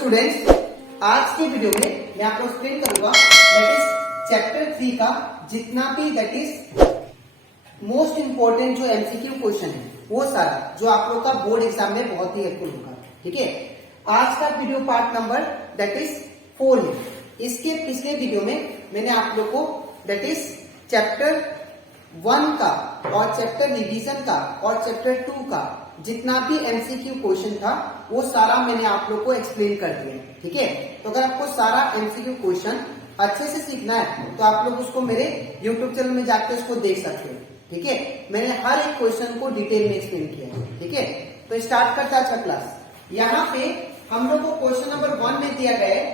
Students, आज के video में मैं आपको एक्सप्लेन करूंगा दैट इज चैप्टर 3 का जितना भी दैट इज मोस्ट इंपोर्टेंट जो एमसीक्यू क्वेश्चन है वो सारा जो आप लोग का बोर्ड एग्जाम में बहुत ही हेल्पफुल होगा। ठीक है, आज का video part number that is 4 है। इसके पिछले वीडियो में मैंने आप लोग को दैट इज चैप्टर 1 का और चैप्टर रिवीजन का और चैप्टर 2 का जितना भी एमसीक्यू क्वेश्चन था वो सारा मैंने आप लोग को एक्सप्लेन कर दिया। ठीक है, तो अगर आपको सारा एमसीक्यू क्वेश्चन अच्छे से सीखना है तो आप लोग उसको मेरे यूट्यूब चैनल में जाकर उसको देख सकते हो। ठीक है, मैंने हर एक क्वेश्चन को डिटेल में एक्सप्लेन किया है। ठीक है, तो स्टार्ट करता है अच्छा क्लास। यहाँ पे हम लोग को क्वेश्चन नंबर 1 में दिया गया है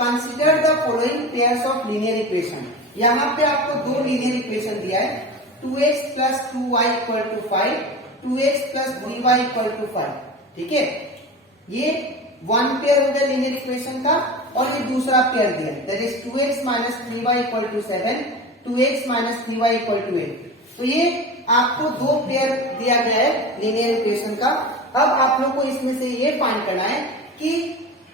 consider the following pairs of linear equation. यहाँ पे आपको दो लीनियर इक्वेशन दिया है 2x plus 2y equal to 5, 2x plus 3y equal to 5। ठीक है, ये वन पेयर हो गया लीनियर इक्वेशन का और ये दूसरा पेयर दिया that is 2x minus 3y equal to 7, 2x minus 3y equal to 8। तो ये आपको दो पेयर दिया गया है लीनियर इक्वेशन का। अब आप लोग को इसमें से ये फाइंड करना है कि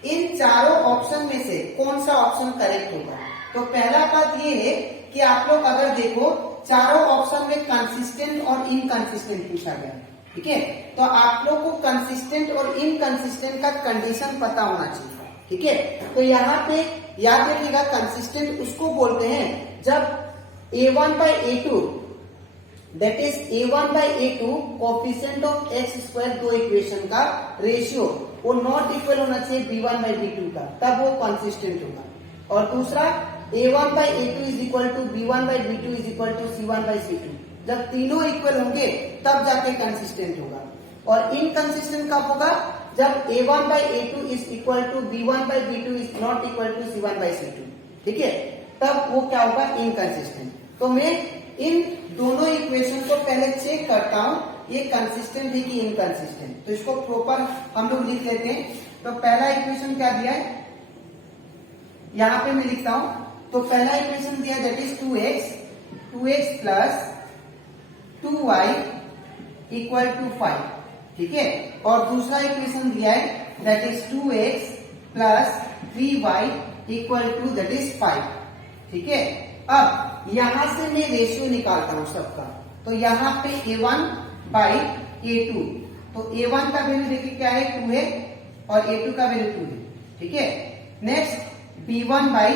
इन चारों ऑप्शन में से कौन सा ऑप्शन करेक्ट होगा। तो पहला बात ये है कि आप लोग अगर देखो चारों ऑप्शन में कंसिस्टेंट और इनकंसिस्टेंट पूछा गया। ठीक है, तो आप लोग को कंसिस्टेंट और इनकंसिस्टेंट का कंडीशन पता होना चाहिए। ठीक है, तो यहाँ पे याद रखिएगा कंसिस्टेंट उसको बोलते हैं जब a1 by a2 that is a1 by a2 coefficient of x square दो इक्वेशन का रेशियो वो नॉट इक्वल होना चाहिए b1 by b2 का, तब वो कंसिस्टेंट होगा। और दूसरा a1 by a2 is equal to b1 by b2 is equal to c1 by c2, जब तीनों इक्वल होंगे तब जाके कंसिस्टेंट होगा। और इनकंसिस्टेंट कब होगा जब a1 by a2 is equal to b1 by b2 is not equal to c1 by c2। ठीक है, तब वो क्या होगा इनकंसिस्टेंट। तो मैं इन दोनों इक्वेशन को पहले चेक करता हूं ये कंसिस्टेंट है कि इनकंसिस्टेंट। तो इसको प्रॉपर हम लोग लिख लेते हैं। तो पहला इक्वेशन क्या दिया है यहां पे मैं लिखता हूं। तो पहला इक्वेशन दिया that is 2x plus 2y equal to 5। ठीक है, और दूसरा इक्वेशन दिया है that is 2x plus 3y equal to that is 5। ठीक है, अब यहां से मैं रेशियो निकालता हूं सबका। तो यहाँ पे a1 by a2, तो a1 का वैल्यू देखिए क्या है 2 है और a2 का वैल्यू 2 है। ठीक है, नेक्स्ट b1 by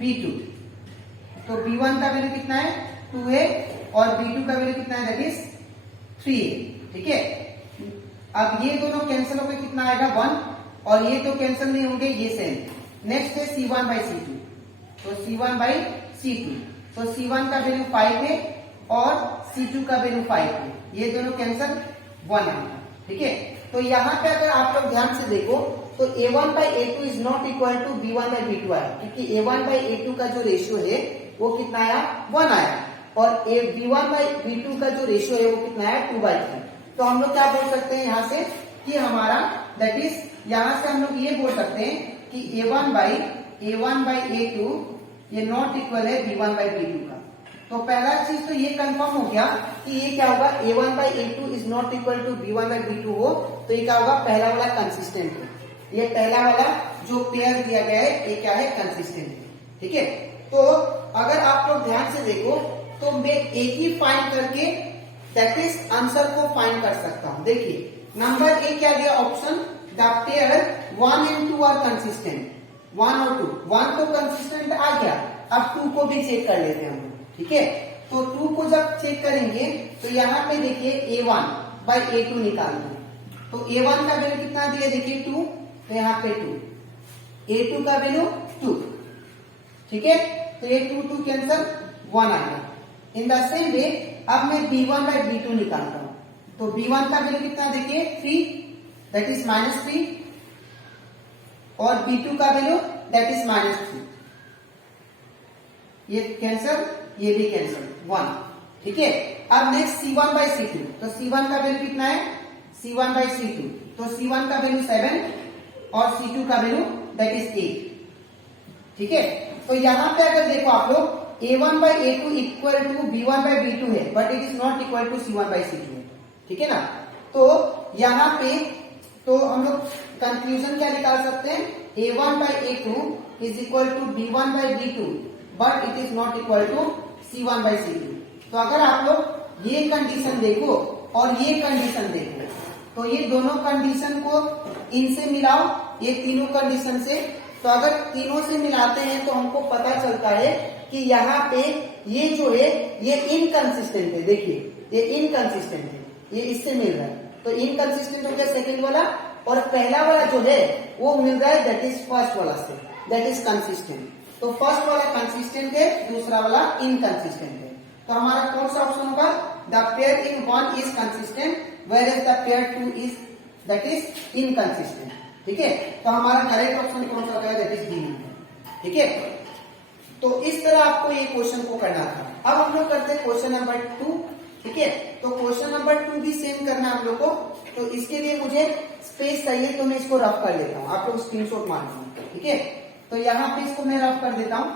b2, तो b1 का वैल्यू कितना है 2 है और b2 का वैल्यू कितना है दैट इज 3 है। ठीक है, अब ये दोनों कैंसिल होकर कितना आएगा 1 और ये तो कैंसिल नहीं होंगे ये सेम। नेक्स्ट है c1 by c2, तो c1 by c2, तो c1 का वैल्यू 5 है और c2 का वैल्यू 5 है, ये दोनों कैंसिल 1 आएगा। ठीक है, तो यहाँ पे अगर आप लोग ध्यान से देखो तो a1 by a2 is not equal to b1 by b2 आया, क्योंकि a1 by a2 का जो रेशियो है वो कितना आया 1 आया और b1 by b2 का जो रेशियो है वो कितना आया 2/3। तो हम लोग क्या बोल सकते हैं यहाँ से कि हमारा दैट इज यहाँ से हम लोग ये बोल सकते हैं कि a1 by a2 ये नॉट इक्वल है b1 by b2 का। तो पहला चीज तो ये कंफर्म हो गया कि ये क्या होगा a1 by a2 is not equal to b1 by b2 हो, तो ये क्या होगा पहला वाला कंसिस्टेंट है। ये पहला वाला जो पेयर दिया गया है ये क्या है कंसिस्टेंट है। ठीक है, तो अगर आप लोग ध्यान से देखो तो मैं एक ही फाइंड करके दैट इज आंसर को फाइंड कर सकता हूं। देखिए नंबर ए क्या दिया option the pair 1 and 2 are consistent, 1 और 2, 1 तो कंसिस्टेंट आ गया, अब 2 को भी चेक कर लेते हैं हम। ठीक है, तो 2 को जब चेक करेंगे तो यहाँ पे देखिए a1 by a2 निकालना है। तो a1 का वैल्यू कितना दिया देखिए 2, तो यहाँ पे 2, a2 का वैल्यू 2। ठीक है, तो ये 2 कैंसल 1 आ गया। इन द सेम वे अब मैं b1 by b2 निकालता हूं। तो b1 का वैल्यू कितना देखिए 3 दैट इज -3 और b2 का वैल्यू दैट इज -3, ये कैंसल ये भी कैंसल 1। ठीक है, अब नेक्स्ट c1 by c2, तो c1 का वैल्यू कितना है c1 by c2, तो c1 का वैल्यू 7 और c2 का वैल्यू दैट इज 8। ठीक है, तो यहाँ पे अगर देखो आप लोग a1 by a2 equal to b1 by b2 है but it is not equal to c1 by c2 है। ठीक है ना, तो यहाँ पे तो हम लोग कंक्लूजन क्या निकाल सकते हैं a1/a2 is equal to b1/b2 but it is not equal to c1/c2। तो अगर आप लोग ये कंडीशन देखो और ये कंडीशन देखो तो ये दोनों कंडीशन को इनसे मिलाओ, ये तीनों कंडीशन से। तो अगर तीनों से मिलाते हैं तो हमको पता चलता है कि यहाँ पे ये जो है ये इनकंसिस्टेंट है। देखिए ये इनकंसिस्टेंट है, ये इससे मिल रहा है। तो इनकंसिस्टेंट हो गया सेकेंड वाला, और पहला वाला जो है वो मिल रहा है दैट इज फर्स्ट वाला से, दैट इज कंसिस्टेंट। तो फर्स्ट वाला कंसिस्टेंट है, दूसरा वाला इनकंसिस्टेंट है। तो हमारा कौन सा ऑप्शन होगा? The pair in one is consistent whereas the pair 2 is that is inconsistent। ठीक है, तो हमारा करेक्ट ऑप्शन कौन सा होगा? That is D. ठीक है, तो इस तरह आपको ये क्वेश्चन को करना था। अब हम लोग करते हैं क्वेश्चन नंबर 2। ठीक है, तो क्वेश्चन नंबर 2 भी सेम करना है हम लोग को। तो इसके लिए मुझे स्पेस चाहिए, तो मैं इसको रफ कर लेता हूँ, आप लोग स्क्रीनशॉट मार लो। ठीक है, तो यहाँ पे इसको मैं रफ कर देता हूँ।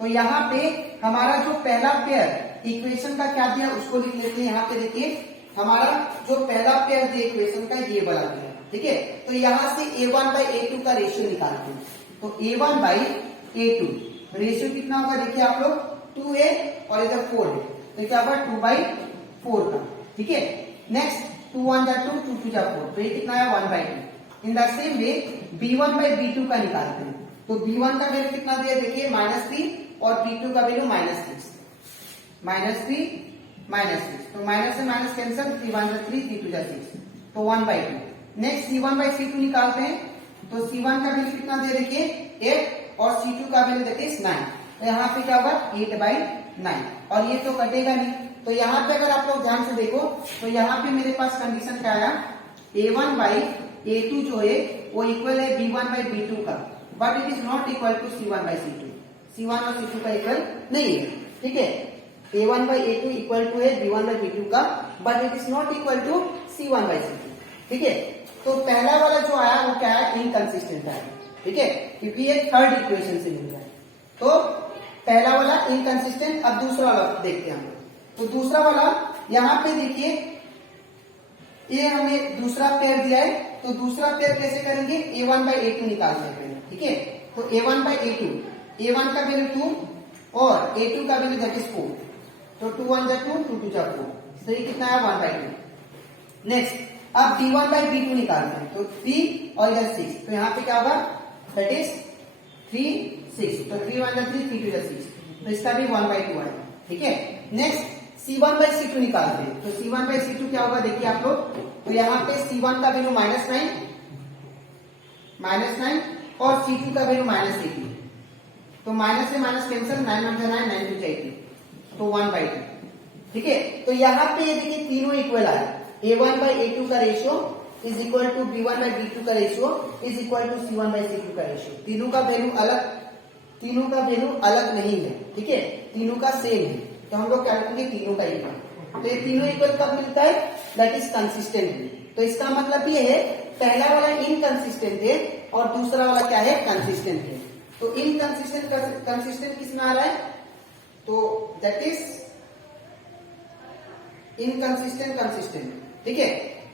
तो यहाँ पे हमारा जो पहला पेयर इक्वेशन का क्या दिया उसको लिख लेते हैं। यहाँ पे देखिए हमारा जो पहला पेयर दिया इक्वेशन का ये वाला दिया। ठीक है, तो यहाँ से a1/a2 का रेशियो निकालते हैं। तो a1/a2 रेशियो कितना होगा? देखिए आप लोग 2 है और इधर 4 है, तो क्या होगा? 2/4 का। ठीक है, नेक्स्ट 2 1 जा 2 2 2 जा 4, तो ये कितना है? 1/2। In the same way b1/b2 का निकालते हैं। तो b1 का वैल्यू कितना दिया? देखिए -3 और b2 का वैल्यू -6, -3 -6, तो माइनस से माइनस कैंसिल, 3 1 जा 3 3 2 जा 6, तो 1/2। नेक्स्ट c1/c2 निकालते हैं। तो c1 का वैल्यू कितना दे? देखिए 8 और c2 का वैल्यू देखिए 9, तो यहाँ पे क्या होगा? 8/9, और ये तो कटेगा नहीं। तो यहाँ पे अगर आप लोग ध्यान से देखो तो यहाँ पे मेरे पास कंडीशन क्या आया? a1/a2 जो है वो इक्वल है b1/b2 का, but it is not equal to c1/c2। c1 और c2 का इक्वल नहीं है। ठीक है, a1/a2 इक्वल टू है b1/b2 का, but it is not equal to c1/c2। ठीक है, तो पहला वाला जो आया वो क्या है? इनकंसिस्टेंट आया। ठीक है, क्योंकि ये थर्ड इक्वेशन से मिल रहा है। तो पहला वाला इनकंसिस्टेंट। अब दूसरा वाला देखते हैं हम लोग। तो दूसरा वाला यहाँ पे देखिए ये हमें दूसरा पेयर दिया है। तो दूसरा पेयर कैसे करेंगे? a1/a2 निकालते हैं। ठीक है, तो a1/a2, a1 का वैल्यू 2 और a2 का वैल्यू दैट इज 4, तो 2 1 जा 2 2 2 जा 4, तो ये कितना है? 1/2। नेक्स्ट अब b1/b2 निकालते हैं। तो 3 और इधर 6, तो यहाँ पे क्या होगा? दैट इज 3 6, तो 3 1 जा 3 3 2 जा 6, तो इसका भी 1/2 आएगा। ठीक है, नेक्स्ट c1/c2 निकालते हैं। तो c1/c2 क्या होगा? देखिए आप लोग, तो यहाँ पे c1 का वैल्यू -9 और c2 का वैल्यू -18, तो माइनस से माइनस कैंसिल, 9 1 जा 9 9 2 जा 18, तो 1/2। ठीक है, तो यहाँ पे ये देखिए तीनों इक्वल आया। a1/a2 का ratio is equal to b1/b2 का ratio is equal to c1/c2 का रेशियो। तीनों का वैल्यू अलग नहीं है। ठीक है, तीनों का सेम है, तो हम लोग क्या रखेंगे? तीनों का इक्वल। तो ये तीनों इक्वल कब मिलता है? That is consistent. तो इसका मतलब ये है पहला वाला इनकंसिस्टेंट है और दूसरा वाला क्या है? कंसिस्टेंट है। तो इनकंसिस्टेंट कंसिस्टेंट किसमें आ रहा है? तो दैट इज इनकंसिस्टेंट कंसिस्टेंट। ठीक है,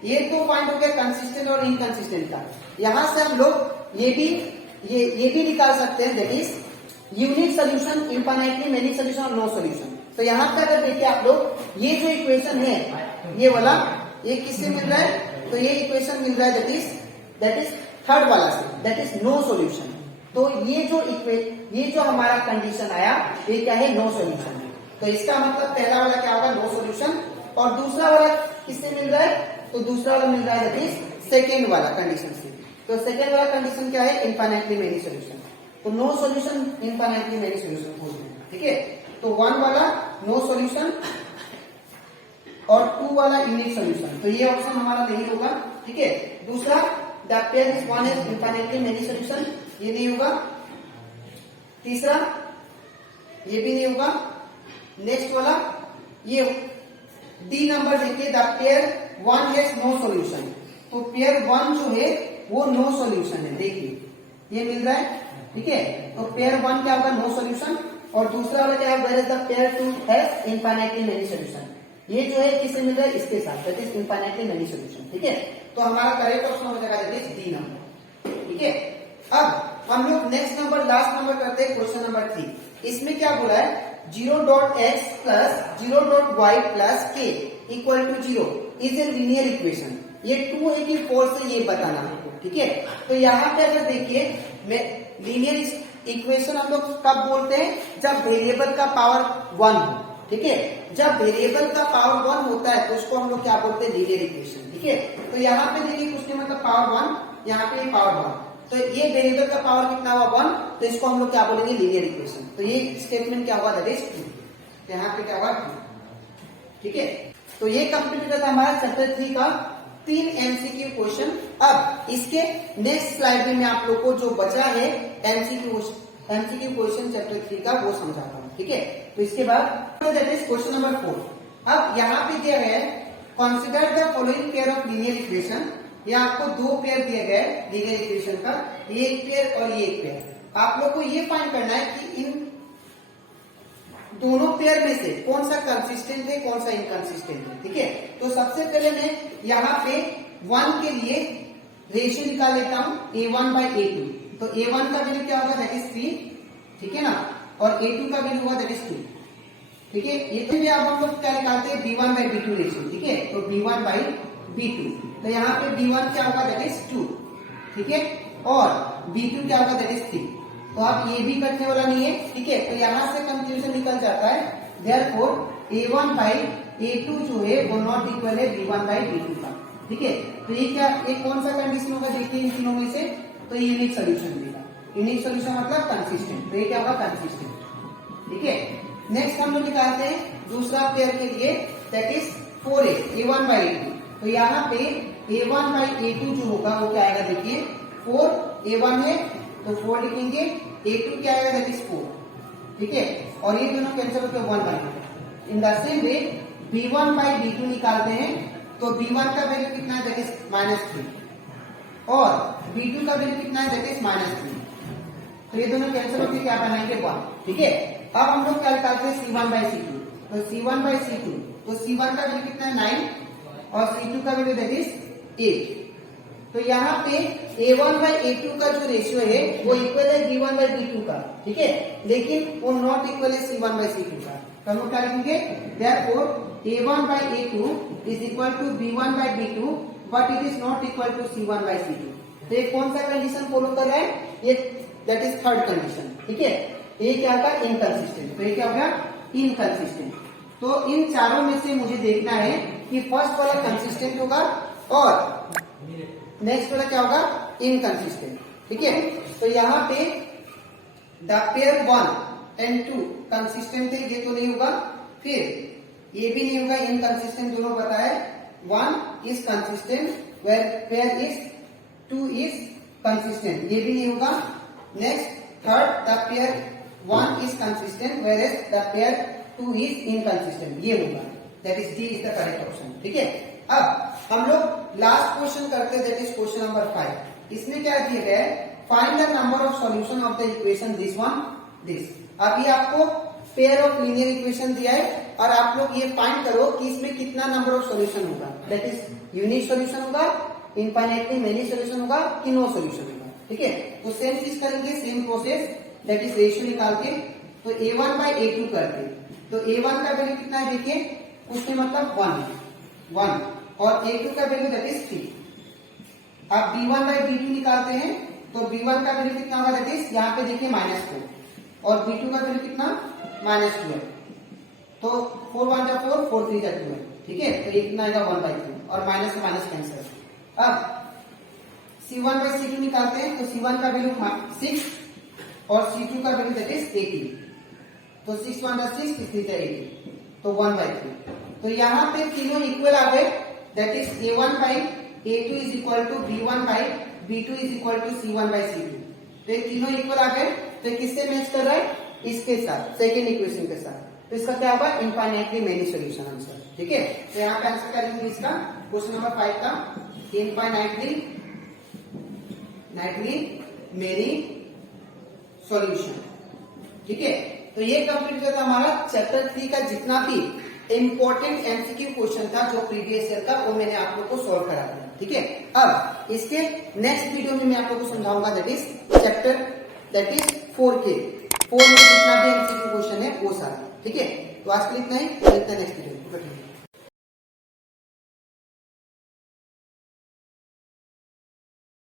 ये तो पॉइंट हो गया कंसिस्टेंट और इनकंसिस्टेंट का। यहां से हम लोग ये भी निकाल सकते हैं, that is unit solution, infinitely many solution और नो सोल्यूशन। तो यहाँ पे अगर देखिए आप लोग, ये जो इक्वेशन है ये वाला, ये किससे मिल रहा है? तो ये इक्वेशन मिल रहा है दैट इज थर्ड वाला से, दैट इज नो सोल्यूशन। तो ये जो हमारा कंडीशन आया ये क्या है? नो सोल्यूशन है। तो इसका मतलब पहला वाला क्या होगा? No solution. और दूसरा वाला किससे मिल रहा है? तो दूसरा वाला मिल रहा है दैट इज सेकेंड वाला कंडीशन से। तो सेकेंड वाला कंडीशन क्या है? Infinitely many solution. तो no solution, infinitely many solution हो गया। ठीक है, तो 1 वाला नो सोल्यूशन और 2 वाला यूनिक सोल्यूशन, तो ये ऑप्शन हमारा नहीं होगा। ठीक है, दूसरा the pair is 1 is infinitely many solution, ये नहीं होगा। तीसरा ये भी नहीं होगा। नेक्स्ट वाला ये डी नंबर देखिए, the pair 1 has no solution. तो पेयर 1 जो है वो नो सोल्यूशन है। देखिए ये मिल रहा है। ठीक है, तो पेयर 1 क्या होगा? No solution. और दूसरा वाला क्या है? Where is the pair 2 has infinitely many solution. ये जो है किससे मिल रहा है? इसके साथ, that is infinitely many solution. ठीक है, तो हमारा करेक्ट ऑप्शन हो जाएगा दैट इज डी नंबर। ठीक है। अब हम लोग नेक्स्ट नंबर लास्ट नंबर करते हैं क्वेश्चन नंबर 3। इसमें क्या बोला है 0.x plus 0.y plus k equal to 0 is a linear equation. ये 2 है कि 4 से ये बताना है, ठीक है। तो यहाँ पे अगर देखिए लीनियर इक्वेशन हम लोग कब बोलते हैं जब वेरिएबल का पावर 1 हो, ठीक है। जब वेरिएबल का पावर 1 होता है तो उसको हम लोग क्या बोलते हैं लीनियर इक्वेशन, ठीक है। तो यहाँ पे देखिए कुछ नहीं मतलब पावर 1, यहाँ पे पावर 1, तो ये वेरिएबल का पावर कितना हुआ 1, तो इसको हम लोग क्या बोलेंगे लीनियर इक्वेशन। तो ये स्टेटमेंट क्या हुआ दैट इज 2, यहाँ पे क्या हुआ 2, ठीक है। तो ये कंप्लीट था हमारा चैप्टर 3 का 3 एमसीक्यू क्वेश्चन। अब इसके नेक्स्ट स्लाइड में मैं आप लोग को जो बचा है एमसीक्यू क्वेश्चन चैप्टर 3 का वो समझाता हूँ, ठीक है। तो इसके बाद दैट इज क्वेश्चन नंबर 4। अब यहाँ पे दिया गया है consider the following pair of linear equation. ये आपको 2 पेयर दिए गए लीनियर इक्वेशन का, ये एक पेयर और ये एक पेयर। आप लोग को ये फाइंड करना है कि इन दोनों पेयर में से कौन सा कंसिस्टेंट है कौन सा इनकंसिस्टेंट है, ठीक है। तो सबसे पहले मैं यहाँ पे 1 के लिए रेशियो निकाल लेता हूँ a1 by a2। तो a1 का वैल्यू क्या होगा दैट इज 3, ठीक है ना, और a2 का वैल्यू होगा दैट इज 2, ठीक है। ये तो अब हम लोग क्या निकालते हैं b1 by b2 रेशियो, ठीक है। तो b1 by b2, तो यहाँ पे b1 क्या होगा दैट इज 2, ठीक है, और b2 क्या होगा दैट इज 3। तो आप ये भी करने वाला नहीं है, ठीक है। तो यहाँ से कंक्लूजन निकल जाता है देयरफॉर a1 by a2 जो है वो नॉट इक्वल है b1 by b2 का, ठीक है। तो ये क्या ये कौन सा कंडीशन होगा देखिए इन तीनों में से, तो ये यूनिक सोल्यूशन देगा। यूनिक सोल्यूशन मतलब कंसिस्टेंट, तो ये क्या होगा कंसिस्टेंट, ठीक है। नेक्स्ट हम लोग निकालते हैं दूसरा पेयर के लिए that is 4a a1 by a2। तो यहाँ पे a1 by a2 जो होगा वो क्या आएगा देखिए 4, a1 है तो 4 लिखेंगे, a2 क्या आएगा दैट इज 4, ठीक है, और ये दोनों कैंसिल होकर 1 by 2। In the same way b1 by b2 निकालते हैं तो b1 का वैल्यू कितना है दैट इज -3 और b2 का वैल्यू कितना है दैट इज -3। तो ये दोनों कैंसिल होकर क्या बनाएंगे 1, ठीक है। अब हम लोग क्या निकालते हैं c1 by c2। तो c1 by c2, तो c1 का वैल्यू कितना है 9 और c2 का वैल्यू दैट इज 8। तो यहाँ पे a1 by a2 का जो रेशियो है वो इक्वल है b1 by b2 का, ठीक है, लेकिन वो नॉट इक्वल है c1 by c2 का। तो हम लोग क्या लिखेंगे therefore a1 by a2 is equal to b1 by b2 but it is not equal to c1 by c2। तो ये कौन सा कंडीशन फॉलो कर रहा है, ये दैट इज थर्ड कंडीशन, ठीक है। ये क्या होगा इनकंसिस्टेंट, तो ये क्या होगा इनकंसिस्टेंट। तो इन चारों में से मुझे देखना है कि फर्स्ट वाला कंसिस्टेंट होगा और नेक्स्ट वाला क्या होगा इनकंसिस्टेंट, ठीक है। तो यहाँ पे द पेयर 1 and 2 कंसिस्टेंट है, ये तो नहीं होगा, फिर ये भी नहीं होगा, इनकंसिस्टेंट दोनों पता है। 1 is consistent where pair is 2 is consistent, ये भी नहीं होगा। Next third the pair 1 is consistent whereas the pair 2 is inconsistent, ये होगा, that is D is the correct option, ठीक है। अब हम लोग लास्ट क्वेश्चन करते हैं दैट इज क्वेश्चन नंबर 5। इसमें क्या दिया गया है find the number of solution of the equation this one this. अभी आपको पेयर ऑफ लीनियर इक्वेशन दिया है और आप लोग ये फाइंड करो कि इसमें कितना नंबर ऑफ सॉल्यूशन होगा, दैट इज यूनिक सॉल्यूशन होगा, इनफाइनाइटली मेनी सॉल्यूशन होगा कि नो सॉल्यूशन होगा, ठीक है। तो सेम चीज करेंगे, same process, that is ratio निकाल के। तो a1 by a2 करते, तो a1 का वैल्यू कितना है देखिए उसमें मतलब 1 और a2 का वैल्यू दैट इज 3। अब b1 by b2 निकालते हैं तो b1 का वैल्यू कितना होगा दैट इज यहाँ पे देखिए -4 और b2 का वैल्यू कितना -2 है। तो 4 1 जा 4, 4 3 जा 2 है, ठीक है। तो ये कितना आएगा 1 by 3 और माइनस से माइनस कैंसिल। अब c1 by c2 निकालते हैं तो c1 का वैल्यू 6 और c2 का वैल्यू दैट इज 18। तो 6 1 जा 6, 6 3 जा 18, तो 1 by 3। तो यहाँ पे तीनों इक्वल आ गए, that is a1 by a2 is equal to b1 by b2 is equal to c1 by c2। तो ये तीनों इक्वल आ गए, तो किससे मैच कर रहा है इसके साथ, सेकेंड इक्वेशन के साथ। तो इसका क्या होगा इनफाइनाइटली मेनी सॉल्यूशन आंसर, ठीक है। तो यहाँ पे आंसर करेंगे इसका क्वेश्चन नंबर 5 का इनफाइनाइटली मेनी सॉल्यूशन, ठीक है। तो ये कंप्लीट करता हमारा चैप्टर 3 का जितना भी इंपॉर्टेंट एमसीक्यू क्वेश्चन था जो प्रीवियस ईयर का, वो मैंने आप लोग को सॉल्व करा दिया। ठीक है, अब इसके नेक्स्ट वीडियो में मैं आप लोग को समझाऊंगा that is chapter that is 4K, 4 में जितना भी एमसीक्यू क्वेश्चन है वो सारा। ठीक है, तो आज के लिए इतना ही, मिलते हैं नेक्स्ट वीडियो में।